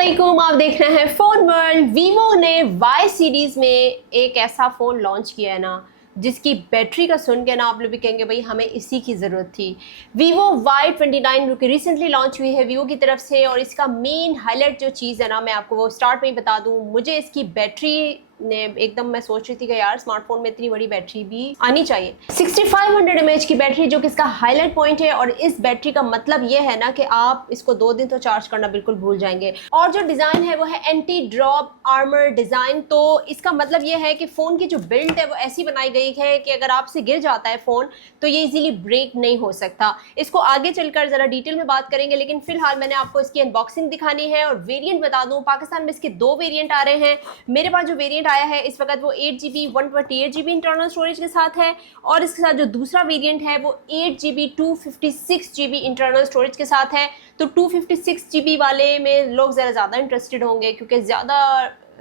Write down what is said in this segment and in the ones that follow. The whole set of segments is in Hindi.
अस्सलामुअलैकुम, आप देख रहे हैं फोन वर्ल्ड। वीवो ने वाई सीरीज में एक ऐसा फ़ोन लॉन्च किया है ना, जिसकी बैटरी का सुन के ना आप लोग भी कहेंगे भाई हमें इसी की ज़रूरत थी। वीवो Y29 जो कि रिसेंटली लॉन्च हुई है वीवो की तरफ से, और इसका मेन हाईलाइट जो चीज़ है ना, मैं आपको वो स्टार्ट में ही बता दूँ। मुझे इसकी बैटरी ने एकदम, मैं सोच रही थी कि यार स्मार्टफोन में इतनी बड़ी बैटरी भी आनी चाहिए। 6500 mAh की बैटरी जो कि इसका हाईलाइट पॉइंट है, और इस बैटरी का मतलब ये है ना कि आप इसको 2 दिन तो चार्ज करना बिल्कुल भूल जाएंगे। और जो डिज़ाइन है वो है एंटी ड्रॉप आर्मर डिज़ाइन। तो इसका मतलब ये है कि फ़ोन की जो बिल्ड है वो ऐसी बनाई गई है कि अगर आपसे गिर जाता है फ़ोन तो ये इजीली ब्रेक नहीं हो सकता। इसको आगे चलकर ज़रा डिटेल में बात करेंगे, लेकिन फिलहाल मैंने आपको इसकी अनबॉक्सिंग दिखानी है। और वेरिएंट बता दूँ, पाकिस्तान में इसके 2 वेरिएंट आ रहे हैं। मेरे पास जो वेरिएंट आया है इस वक्त वो 8GB 128GB इंटरनल स्टोरेज के साथ है, और इसके साथ जो दूसरा वेरिएंट है वो 8GB 256GB इंटरनल स्टोरेज के साथ है। तो 256GB वाले में लोग ज़्यादा इंटरेस्टेड होंगे क्योंकि ज़्यादा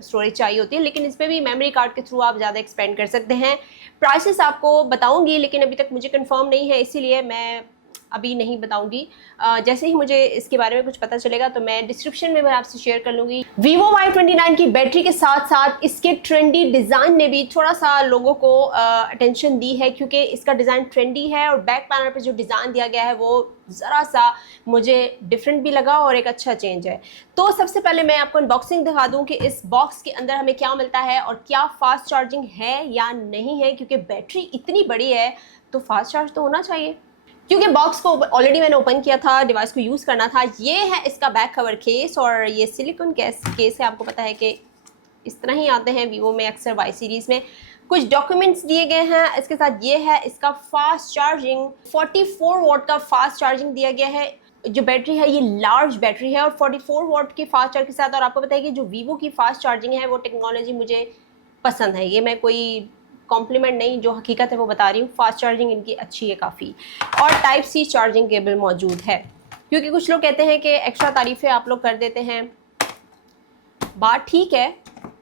स्टोरेज चाहिए होती है, लेकिन इस पर भी मेमोरी कार्ड के थ्रू आप ज़्यादा एक्सपेंड कर सकते हैं। प्राइसेस आपको बताऊंगी, लेकिन अभी तक मुझे कंफर्म नहीं है, इसीलिए मैं अभी नहीं बताऊंगी। जैसे ही मुझे इसके बारे में कुछ पता चलेगा तो मैं डिस्क्रिप्शन में मैं आपसे शेयर कर लूँगी। वीवो Y29 की बैटरी के साथ साथ इसके ट्रेंडी डिज़ाइन ने भी थोड़ा सा लोगों को अटेंशन दी है, क्योंकि इसका डिज़ाइन ट्रेंडी है और बैक पैनल पे जो डिज़ाइन दिया गया है वो ज़रा सा मुझे डिफरेंट भी लगा और एक अच्छा चेंज है। तो सबसे पहले मैं आपको अनबॉक्सिंग दिखा दूं कि इस बॉक्स के अंदर हमें क्या मिलता है और क्या फास्ट चार्जिंग है या नहीं है, क्योंकि बैटरी इतनी बड़ी है तो फास्ट चार्ज तो होना चाहिए। क्योंकि बॉक्स को ऑलरेडी मैंने ओपन किया था, डिवाइस को यूज़ करना था। ये है इसका बैक कवर केस, और ये सिलिकॉन केस है। आपको पता है कि इस तरह ही आते हैं वीवो में अक्सर वाई सीरीज़ में। कुछ डॉक्यूमेंट्स दिए गए हैं इसके साथ। ये है इसका फास्ट चार्जिंग, 44 वॉट का फास्ट चार्जिंग दिया गया है। जो बैटरी है ये लार्ज बैटरी है और 44 वॉट की फास्ट चार्ज के साथ। और आपको पता है कि जो वीवो की फास्ट चार्जिंग है वो टेक्नोलॉजी मुझे पसंद है। ये मैं कोई कॉम्प्लीमेंट नहीं, जो हकीकत है वो बता रही हूँ। फास्ट चार्जिंग इनकी अच्छी है काफ़ी, और टाइप सी चार्जिंग केबल मौजूद है। क्योंकि कुछ लोग कहते हैं कि एक्स्ट्रा तारीफ़ें आप लोग कर देते हैं, बात ठीक है,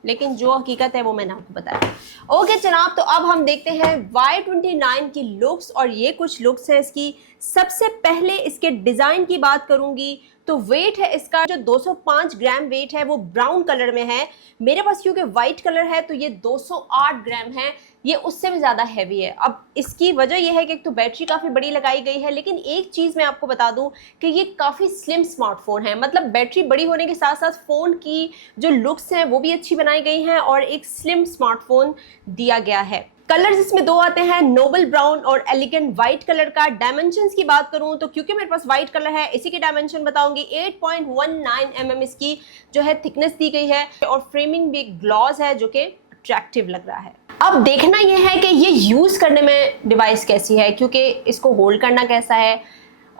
लेकिन जो हकीकत है वो मैंने आपको बताया। ओके जनाब, तो अब हम देखते हैं Y29 की लुक्स, और ये कुछ लुक्स हैं इसकी। सबसे पहले इसके डिज़ाइन की बात करूंगी तो वेट है इसका जो 205 ग्राम वेट है वो ब्राउन कलर में है। मेरे पास क्योंकि वाइट कलर है तो ये 208 ग्राम है, ये उससे भी ज़्यादा हैवी है। अब इसकी वजह यह है कि एक तो बैटरी काफ़ी बड़ी लगाई गई है, लेकिन एक चीज़ मैं आपको बता दूं कि ये काफ़ी स्लिम स्मार्टफोन है। मतलब बैटरी बड़ी होने के साथ साथ फ़ोन की जो लुक्स हैं वो भी अच्छी बनाई गई हैं, और एक स्लिम स्मार्टफोन दिया गया है। कलर्स इसमें 2 आते हैं, नोबल ब्राउन और एलिगेंट वाइट कलर का। डायमेंशंस की बात करूं तो क्योंकि मेरे पास वाइट कलर है इसी के डायमेंशन बताऊंगी। 8.19 mm इसकी जो है थिकनेस दी गई है, और फ्रेमिंग भी ग्लॉस है जो कि अट्रैक्टिव लग रहा है। अब देखना यह है कि ये यूज़ करने में डिवाइस कैसी है, क्योंकि इसको होल्ड करना कैसा है।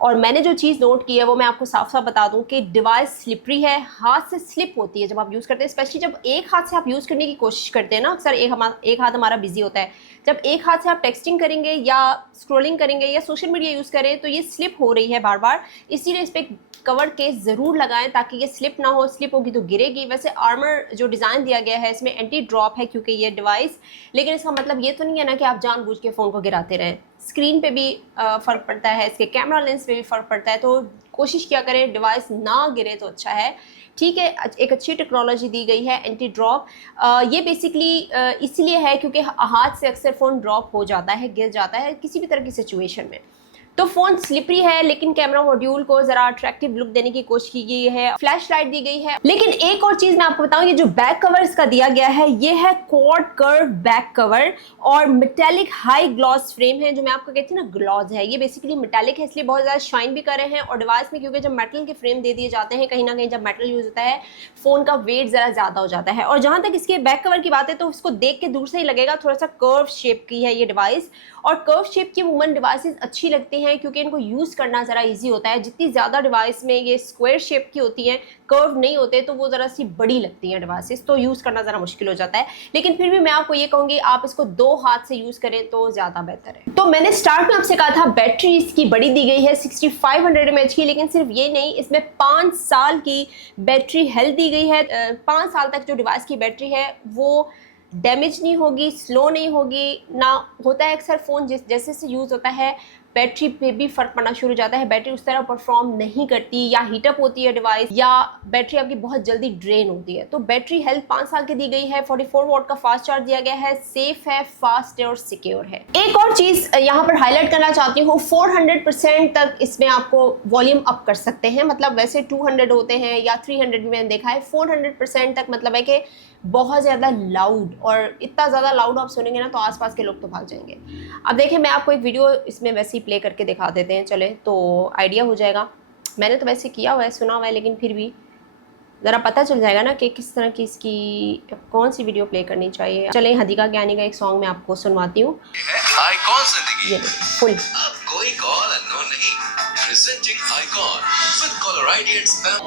और मैंने जो चीज़ नोट की है वो मैं आपको साफ साफ बता दूं कि डिवाइस स्लिपरी है, हाथ से स्लिप होती है जब आप यूज़ करते हैं। स्पेशली जब एक हाथ से आप यूज़ करने की कोशिश करते हैं ना, अक्सर एक हाथ हमारा बिजी होता है। जब एक हाथ से आप टेक्सटिंग करेंगे या स्क्रॉलिंग करेंगे या सोशल मीडिया यूज़ करें तो ये स्लिप हो रही है बार बार। इसीलिए इस पर कवर केस ज़रूर लगाएं ताकि ये स्लिप ना हो। स्लिप होगी तो गिरेगी। वैसे आर्मर जो डिज़ाइन दिया गया है इसमें एंटी ड्रॉप है क्योंकि ये डिवाइस, लेकिन इसका मतलब ये तो नहीं है ना कि आप जानबूझ के फ़ोन को गिराते रहें। स्क्रीन पे भी फ़र्क पड़ता है, इसके कैमरा लेंस पे भी फ़र्क पड़ता है, तो कोशिश किया करें डिवाइस ना गिरे तो अच्छा है। ठीक है, एक अच्छी टेक्नोलॉजी दी गई है एंटी ड्रॉप। ये बेसिकली इसीलिए है क्योंकि हाथ से अक्सर फ़ोन ड्रॉप हो जाता है, गिर जाता है किसी भी तरह की सिचुएशन में। तो फ़ोन स्लिपरी है, लेकिन कैमरा मॉड्यूल को ज़रा अट्रैक्टिव लुक देने की कोशिश की गई है। फ्लैश लाइट दी गई है। लेकिन एक और चीज़ मैं आपको बताऊं, ये जो बैक कवर इसका दिया गया है ये है क्वाड कर्व बैक कवर, और मेटेलिक हाई ग्लॉस फ्रेम है। जो मैं आपको कहती हूँ ना ग्लॉस है, ये बेसिकली मेटेलिक है, इसलिए बहुत ज़्यादा शाइन भी कर रहे हैं। और डिवाइस में क्योंकि जब मेटल के फ्रेम दे दिए जाते हैं, कहीं ना कहीं जब मेटल यूज़ होता है फ़ोन का वेट ज़रा ज़्यादा हो जाता है। और जहाँ तक इसके बैक कवर की बात है तो उसको देख के दूर से ही लगेगा थोड़ा सा कर्व शेप की है ये डिवाइस। और कर्व शेप की वुमन डिवाइसेस अच्छी लगती हैं क्योंकि इनको यूज़ करना ज़रा इजी होता है। जितनी ज़्यादा डिवाइस में ये स्क्वायर शेप की होती हैं, कर्व नहीं होते, तो वो ज़रा सी बड़ी लगती हैं डिवाइसेस, तो यूज़ करना ज़रा मुश्किल हो जाता है। लेकिन फिर भी मैं आपको ये कहूँगी आप इसको 2 हाथ से यूज़ करें तो ज़्यादा बेहतर है। तो मैंने स्टार्ट में आपसे कहा था बैटरी इसकी बड़ी दी गई है 6500 mAh की, लेकिन सिर्फ ये नहीं, इसमें 5 साल की बैटरी हेल्थ दी गई है। 5 साल तक जो डिवाइस की बैटरी है वो डैमेज नहीं होगी, स्लो नहीं होगी ना। होता है अक्सर फ़ोन जैसे से यूज़ होता है बैटरी पे भी फ़र्क पड़ना शुरू हो जाता है, बैटरी उस तरह परफॉर्म नहीं करती या हीटअप होती है डिवाइस, या बैटरी आपकी बहुत जल्दी ड्रेन होती है। तो बैटरी हेल्थ 5 साल की दी गई है, 44 वॉट का फास्ट चार्ज दिया गया है, सेफ है, फास्ट है और सिक्योर है। एक और चीज़ यहाँ पर हाईलाइट करना चाहती हूँ, 400% तक इसमें आपको वॉल्यूम अप कर सकते हैं। मतलब वैसे 200 होते हैं या 300 भी मैंने देखा है, 400% तक मतलब है कि बहुत ज़्यादा लाउड, और इतना ज़्यादा लाउड आप सुनेंगे ना तो आसपास के लोग तो भाग जाएंगे। अब देखिए, मैं आपको एक वीडियो इसमें वैसे ही प्ले करके दिखा देते हैं, चले तो आइडिया हो जाएगा। मैंने तो वैसे किया हुआ है, सुना हुआ है, लेकिन फिर भी ज़रा पता चल जाएगा ना कि किस तरह की इसकी कौन सी वीडियो प्ले करनी चाहिए। चले, हदीका ज्ञानी का एक सॉन्ग मैं आपको सुनवाती हूँ। आइकॉन जिंदगी फुल अब कोई कॉल अननोन नहीं, presenting icon with caller ID and spam.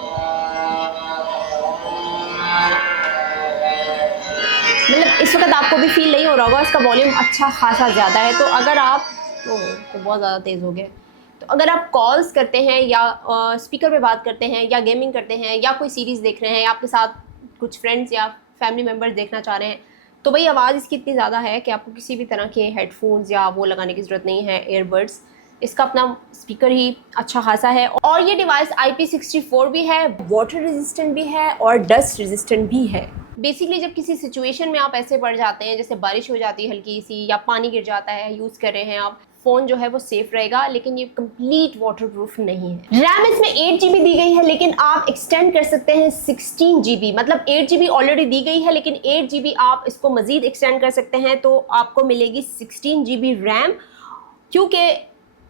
मतलब इस वक्त आपको भी फील नहीं हो रहा होगा, इसका वॉल्यूम अच्छा खासा ज़्यादा है। तो अगर आप तो बहुत ज़्यादा तेज़ हो गया, तो अगर आप कॉल्स करते हैं या स्पीकर पे बात करते हैं या गेमिंग करते हैं या कोई सीरीज़ देख रहे हैं या आपके साथ कुछ फ्रेंड्स या फैमिली मेम्बर्स देखना चाह रहे हैं, तो भाई आवाज़ इसकी इतनी ज़्यादा है कि आपको किसी भी तरह के हेडफोन्स या वो लगाने की ज़रूरत नहीं है, एयरबड्स। इसका अपना स्पीकर ही अच्छा खासा है, और ये डिवाइस IP64 भी है, वाटर रेजिस्टेंट भी है और डस्ट रेजिस्टेंट भी है। बेसिकली जब किसी सिचुएशन में आप ऐसे पड़ जाते हैं, जैसे बारिश हो जाती है हल्की सी या पानी गिर जाता है, यूज़ कर रहे हैं आप, फ़ोन जो है वो सेफ रहेगा, लेकिन ये कंप्लीट वाटरप्रूफ नहीं है। रैम इसमें 8 GB दी गई है, लेकिन आप एक्सटेंड कर सकते हैं 16 GB। मतलब 8 GB ऑलरेडी दी गई है, लेकिन 8 GB आप इसको मज़ीद एक्सटेंड कर सकते हैं, तो आपको मिलेगी 16 GB रैम। क्योंकि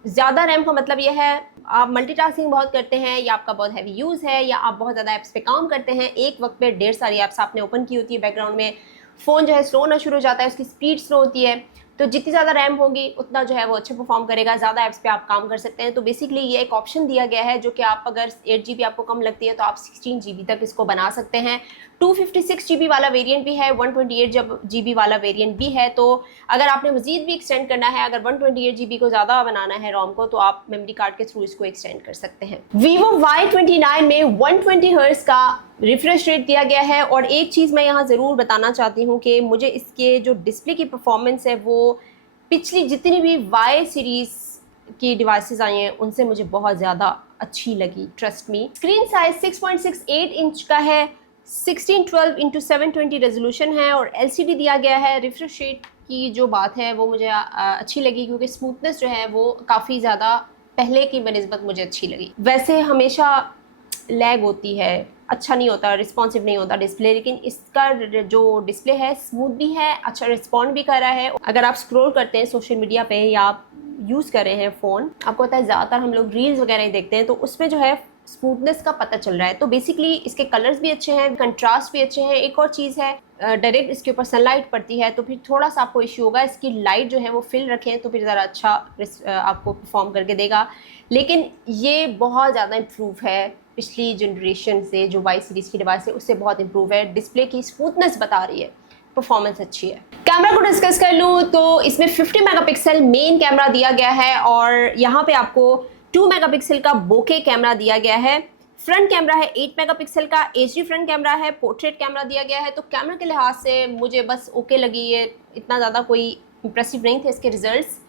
ज़्यादा रैम का मतलब यह है, आप मल्टीटास्किंग बहुत करते हैं या आपका बहुत हैवी यूज़ है या आप बहुत ज़्यादा ऐप्स पे काम करते हैं, एक वक्त पे ढेर सारी ऐप्स आपने ओपन की होती है बैकग्राउंड में, फ़ोन जो है स्लो होना शुरू हो जाता है, उसकी स्पीड स्लो होती है, तो जितनी ज़्यादा रैम होगी उतना जो है वो अच्छे परफॉर्म करेगा, ज़्यादा ऐप्स पे आप काम कर सकते हैं। तो बेसिकली ये एक ऑप्शन दिया गया है, जो कि आप अगर 8 GB आपको कम लगती है तो आप 16 GB तक इसको बना सकते हैं। 256 GB वाला वेरिएंट भी है, 128 GB वाला वेरिएंट भी है। तो अगर आपने मजीद भी एक्सटेंड करना है, अगर 128 GB को ज़्यादा बनाना है रोम को, तो आप मेमोरी कार्ड के थ्रू इसको एक्सटेंड कर सकते हैं। Vivo Y29 में 120 हर्ट्ज़ का रिफ्रेश रेट दिया गया है। और एक चीज़ मैं यहाँ ज़रूर बताना चाहती हूँ कि मुझे इसके जो डिस्प्ले की परफॉर्मेंस है वो पिछली जितनी भी Y सीरीज़ की डिवाइसेस आई हैं उनसे मुझे बहुत ज़्यादा अच्छी लगी, trust me. Screen size 6.68 inch का है, 1612x720 रेजोल्यूशन है और LCD दिया गया है। रिफ्रेश रेट की जो बात है वो मुझे अच्छी लगी, क्योंकि स्मूथनेस जो है वो काफ़ी ज़्यादा पहले की बनिस्बत मुझे अच्छी लगी। वैसे हमेशा लैग होती है, अच्छा नहीं होता, रिस्पॉन्सिव नहीं होता डिस्प्ले, लेकिन इसका जो डिस्प्ले है स्मूथ भी है, अच्छा रिस्पॉन्ड भी कर रहा है। अगर आप स्क्रॉल करते हैं सोशल मीडिया पे या आप यूज़ कर रहे हैं फ़ोन, आपको पता है ज़्यादातर हम लोग रील्स वगैरह ही देखते हैं, तो उसमें जो है स्मूथनेस का पता चल रहा है। तो बेसिकली इसके कलर्स भी अच्छे हैं, कंट्रास्ट भी अच्छे हैं। एक और चीज़ है, डायरेक्ट इसके ऊपर सनलाइट पड़ती है तो फिर थोड़ा सा आपको इश्यू होगा, इसकी लाइट जो है वो फिल रखें तो फिर ज़रा अच्छा आपको परफॉर्म करके देगा। लेकिन ये बहुत ज़्यादा इम्प्रूव है पिछली जनरेशन से, जो Y सीरीज़ की डिवाइस है उससे बहुत इम्प्रूव है। डिस्प्ले की स्मूथनेस बता रही है, परफॉर्मेंस अच्छी है। कैमरा को डिस्कस कर लूँ तो इसमें 50 मेगापिक्सल मेन कैमरा दिया गया है और यहाँ पे आपको 2 मेगापिक्सल का बोके कैमरा दिया गया है। फ्रंट कैमरा है 8 मेगापिक्सल का, HD फ्रंट कैमरा है, पोर्ट्रेट कैमरा दिया गया है। तो कैमरा के लिहाज से मुझे बस ओके लगी है, इतना ज़्यादा कोई इंप्रेसिव नहीं थे इसके रिजल्ट्स,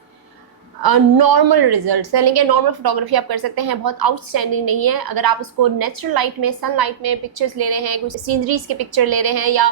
नॉर्मल रिजल्ट्स है, लेकिन नॉर्मल फोटोग्राफी आप कर सकते हैं, बहुत आउटस्टैंडिंग नहीं है। अगर आप उसको नेचुरल लाइट में, सन लाइट में पिक्चर्स ले रहे हैं, कुछ सीनरीज के पिक्चर ले रहे हैं या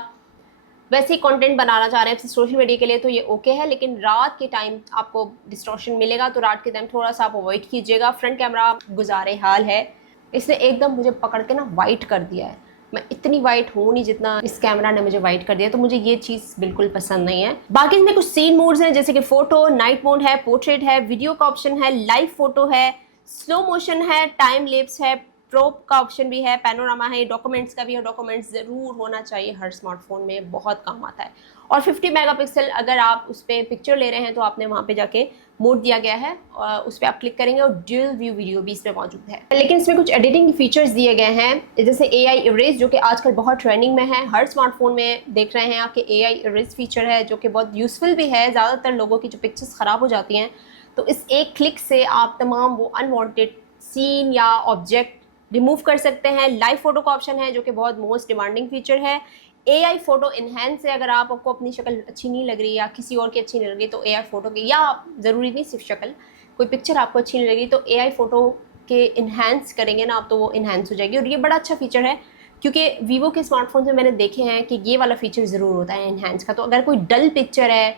वैसे ही कंटेंट बनाना चाह रहे हैं सोशल मीडिया के लिए, तो ये ओके है। लेकिन रात के टाइम आपको डिस्टॉर्शन मिलेगा, तो रात के टाइम थोड़ा सा आप अवॉइड कीजिएगा। फ्रंट कैमरा गुजारे हाल है, इसने एकदम मुझे पकड़ के ना वाइट कर दिया है। मैं इतनी वाइट हूँ नहीं जितना इस कैमरा ने मुझे वाइट कर दिया, तो मुझे ये चीज़ बिल्कुल पसंद नहीं है। बाकी इसमें कुछ सीन मोड्स हैं, जैसे कि फ़ोटो, नाइट मोड है, पोर्ट्रेट है, वीडियो का ऑप्शन है, लाइव फोटो है, स्लो मोशन है, टाइम लैप्स है, प्रोप का ऑप्शन भी है, पैनोरामा है, डॉक्यूमेंट्स का भी है। डॉक्यूमेंट्स ज़रूर होना चाहिए, हर स्मार्टफोन में बहुत काम आता है। और 50 मेगापिक्सल अगर आप उस पर पिक्चर ले रहे हैं तो आपने वहाँ पे जाके मोड दिया गया है, उस पर आप क्लिक करेंगे और ड्यूल व्यू वीडियो भी इसमें मौजूद है। लेकिन इसमें कुछ एडिटिंग फीचर्स दिए गए हैं, जैसे AI इरेज, जो कि आजकल बहुत ट्रेंडिंग में है। हर स्मार्टफोन में देख रहे हैं आपके AI इरेज फीचर है, जो कि बहुत यूज़फुल भी है। ज़्यादातर लोगों की जो पिक्चर्स ख़राब हो जाती हैं, तो इस एक क्लिक से आप तमाम वो अनवांटेड सीन या ऑब्जेक्ट रिमूव कर सकते हैं। लाइव फोटो का ऑप्शन है, जो कि बहुत मोस्ट डिमांडिंग फीचर है। AI फोटो इन्हेंस है, अगर आपको अपनी शक्ल अच्छी नहीं लग रही या किसी और की अच्छी नहीं लग रही, तो AI फोटो की, या ज़रूरी नहीं सिर्फ शक्ल, कोई पिक्चर आपको अच्छी नहीं लगी तो AI फ़ोटो के इन्हेंस करेंगे ना आप, तो वो इन्हेंस हो जाएगी। और ये बड़ा अच्छा फ़ीचर है क्योंकि वीवो के स्मार्टफोन में मैंने देखे हैं कि ये वाला फ़ीचर ज़रूर होता है इन्हेंस का। तो अगर कोई डल पिक्चर है,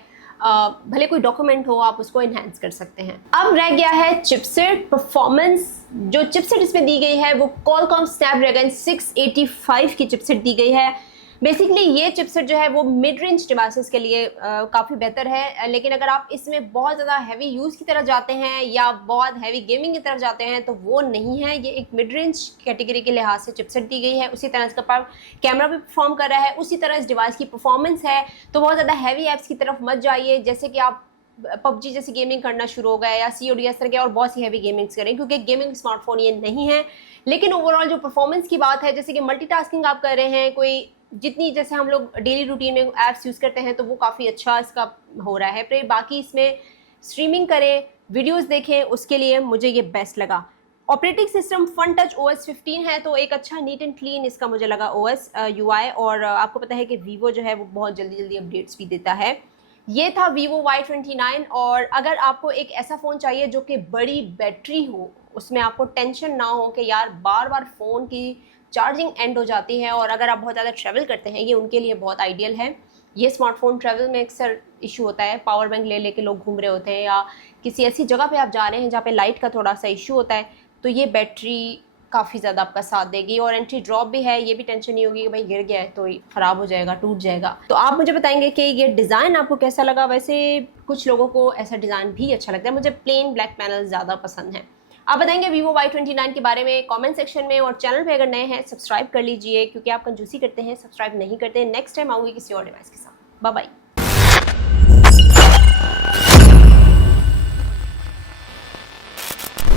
भले कोई डॉक्यूमेंट हो, आप उसको इन्हेंस कर सकते हैं। अब रह गया है चिपसेट परफॉर्मेंस। जो चिपसेट इसमें दी गई है वो Qualcomm Snapdragon 685 की चिपसेट दी गई है। बेसिकली ये चिपसेट जो है वो मिड रेंज डिवाइसेस के लिए काफ़ी बेहतर है, लेकिन अगर आप इसमें बहुत ज़्यादा हैवी यूज़ की तरफ जाते हैं या बहुत हैवी गेमिंग की तरफ जाते हैं तो वो नहीं है। ये एक मिड रेंज कैटेगरी के लिहाज से चिपसेट दी गई है। उसी तरह इसका कैमरा भी परफॉर्म कर रहा है, उसी तरह इस डिवाइस की परफॉर्मेंस है। तो बहुत ज़्यादा हैवी ऐप्स की तरफ मत जाइए, जैसे कि आप PUBG जैसी गेमिंग करना शुरू हो गए या COD इस तरह के और बहुत सी हैवी गेमिंग्स करें, क्योंकि गेमिंग स्मार्टफोन ये नहीं है। लेकिन ओवरऑल जो परफॉर्मेंस की बात है, जैसे कि मल्टीटास्किंग आप कर रहे हैं, कोई जितनी जैसे हम लोग डेली रूटीन में ऐप्स यूज़ करते हैं तो वो काफ़ी अच्छा इसका हो रहा है। फिर बाकी इसमें स्ट्रीमिंग करें, वीडियोस देखें, उसके लिए मुझे ये बेस्ट लगा। ऑपरेटिंग सिस्टम FunTouch OS 15 है, तो एक अच्छा नीट एंड क्लीन इसका मुझे लगा OS UI। और आपको पता है कि वीवो जो है वो बहुत जल्दी अपडेट्स भी देता है। ये था Vivo Y29। और अगर आपको एक ऐसा फ़ोन चाहिए जो कि बड़ी बैटरी हो, उसमें आपको टेंशन ना हो कि यार बार बार फ़ोन की चार्जिंग एंड हो जाती है, और अगर आप बहुत ज़्यादा ट्रैवल करते हैं, ये उनके लिए बहुत आइडियल है। ये स्मार्टफोन ट्रैवल में अक्सर इशू होता है, पावर बैंक ले लेके लोग घूम रहे होते हैं या किसी ऐसी जगह पे आप जा रहे हैं जहाँ पे लाइट का थोड़ा सा इशू होता है, तो ये बैटरी काफ़ी ज़्यादा आपका साथ देगी। और एंटी ड्रॉप भी है, ये भी टेंशन नहीं होगी कि भाई गिर गया है तो ख़राब हो जाएगा, टूट जाएगा। तो आप मुझे बताएंगे कि ये डिज़ाइन आपको कैसा लगा। वैसे कुछ लोगों को ऐसा डिज़ाइन भी अच्छा लगता है, मुझे प्लेन ब्लैक पैनल ज़्यादा पसंद है। आप बताएंगे Vivo Y29 के बारे में कमेंट सेक्शन में, और चैनल पे अगर नए हैं सब्सक्राइब कर लीजिए, क्योंकि आप कंजूसी करते हैं, सब्सक्राइब नहीं करते। नेक्स्ट टाइम आऊँगी किसी और डिवाइस के साथ। Bye bye.